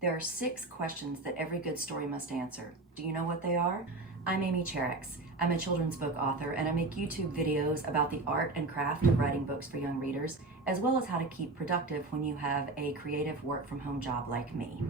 There are 6 questions that every good story must answer. Do you know what they are? I'm Amy Cherex. I'm a children's book author, and I make YouTube videos about the art and craft of writing books for young readers, as well as how to keep productive when you have a creative work-from-home job like me.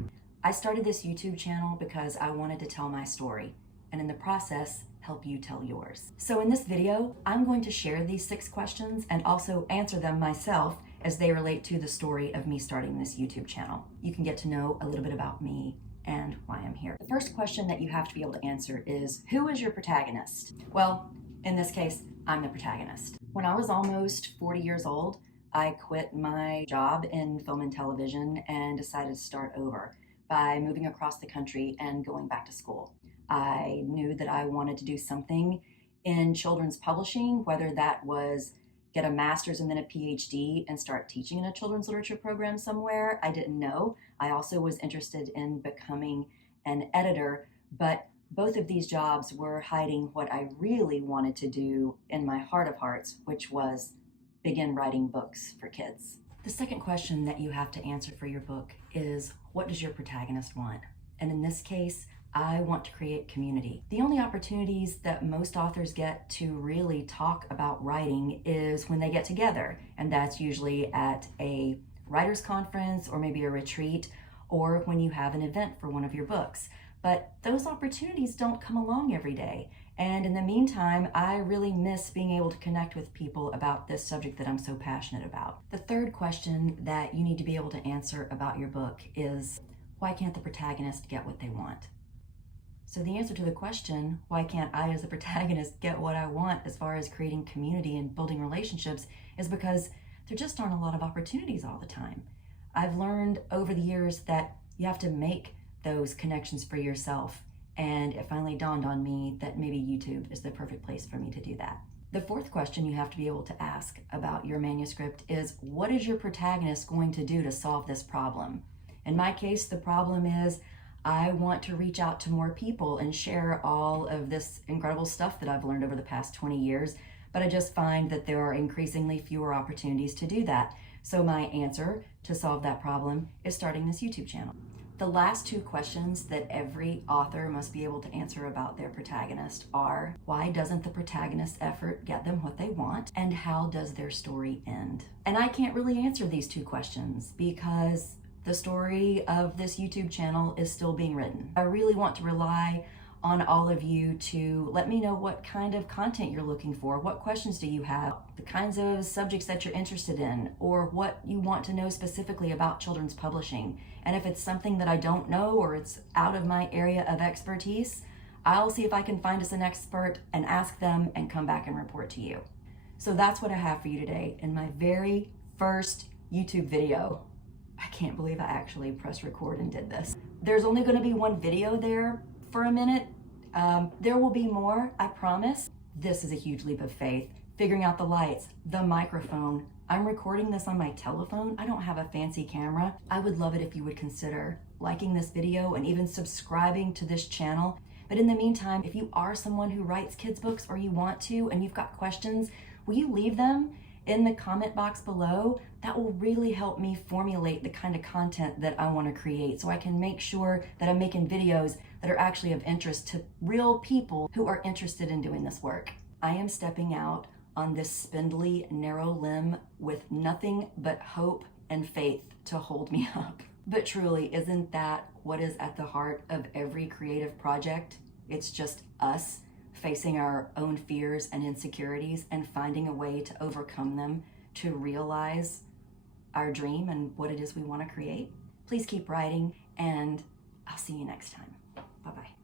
I started this YouTube channel because I wanted to tell my story, and in the process, help you tell yours. So in this video, I'm going to share these 6 questions and also answer them myself as they relate to the story of me starting this YouTube channel. You can get to know a little bit about me and why I'm here. The first question that you have to be able to answer is, who is your protagonist? Well, in this case, I'm the protagonist. When I was almost 40 years old, I quit my job in film and television and decided to start over by moving across the country and going back to school. I knew that I wanted to do something in children's publishing, whether that was get a master's and then a PhD and start teaching in a children's literature program somewhere. I didn't know. I also was interested in becoming an editor, but both of these jobs were hiding what I really wanted to do in my heart of hearts, which was begin writing books for kids. The second question that you have to answer for your book is, what does your protagonist want? And in this case, I want to create community. The only opportunities that most authors get to really talk about writing is when they get together, and that's usually at a writer's conference or maybe a retreat, or when you have an event for one of your books. But those opportunities don't come along every day. And in the meantime, I really miss being able to connect with people about this subject that I'm so passionate about. The third question that you need to be able to answer about your book is, why can't the protagonist get what they want? So the answer to the question, why can't I as the protagonist get what I want as far as creating community and building relationships, is because there just aren't a lot of opportunities all the time. I've learned over the years that you have to make those connections for yourself, and it finally dawned on me that maybe YouTube is the perfect place for me to do that. The fourth question you have to be able to ask about your manuscript is, what is your protagonist going to do to solve this problem? In my case, the problem is I want to reach out to more people and share all of this incredible stuff that I've learned over the past 20 years, but I just find that there are increasingly fewer opportunities to do that. So my answer to solve that problem is starting this YouTube channel. The last 2 questions that every author must be able to answer about their protagonist are, why doesn't the protagonist's effort get them what they want? And how does their story end? And I can't really answer these 2 questions because the story of this YouTube channel is still being written. I really want to rely on all of you to let me know what kind of content you're looking for. What questions do you have? The kinds of subjects that you're interested in, or what you want to know specifically about children's publishing. And if it's something that I don't know or it's out of my area of expertise, I'll see if I can find us an expert and ask them and come back and report to you. So that's what I have for you today in my very first YouTube video. I can't believe I actually pressed record and did this. There's only going to be one video there for a minute. There will be more, I promise. This is a huge leap of faith. Figuring out the lights, the microphone. I'm recording this on my telephone. I don't have a fancy camera. I would love it if you would consider liking this video and even subscribing to this channel. But in the meantime, if you are someone who writes kids books or you want to and you've got questions, will you leave them in the comment box below? That will really help me formulate the kind of content that I want to create, so I can make sure that I'm making videos that are actually of interest to real people who are interested in doing this work. I am stepping out on this spindly, narrow limb with nothing but hope and faith to hold me up. But truly, isn't that what is at the heart of every creative project? It's just us facing our own fears and insecurities and finding a way to overcome them to realize our dream and what it is we want to create. Please keep writing, and I'll see you next time. Bye-bye.